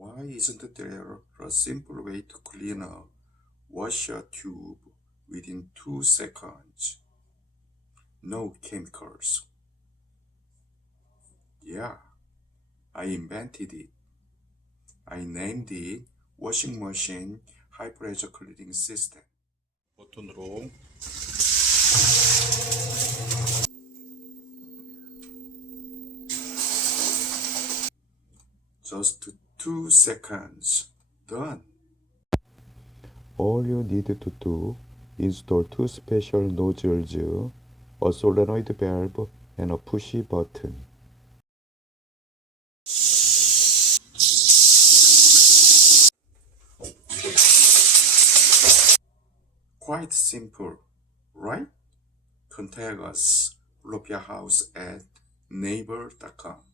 Why isn't there a simple way to clean a washer tube within 2 seconds? No chemicals. Yeah, I invented it. I named it washing machine high pressure cleaning system. 버튼으로 just 2 seconds. Done. All you need to do is install 2 special nozzles, a solenoid valve, and a pushy button. Quite simple, right? Contact us, lopiahouse@naver.com.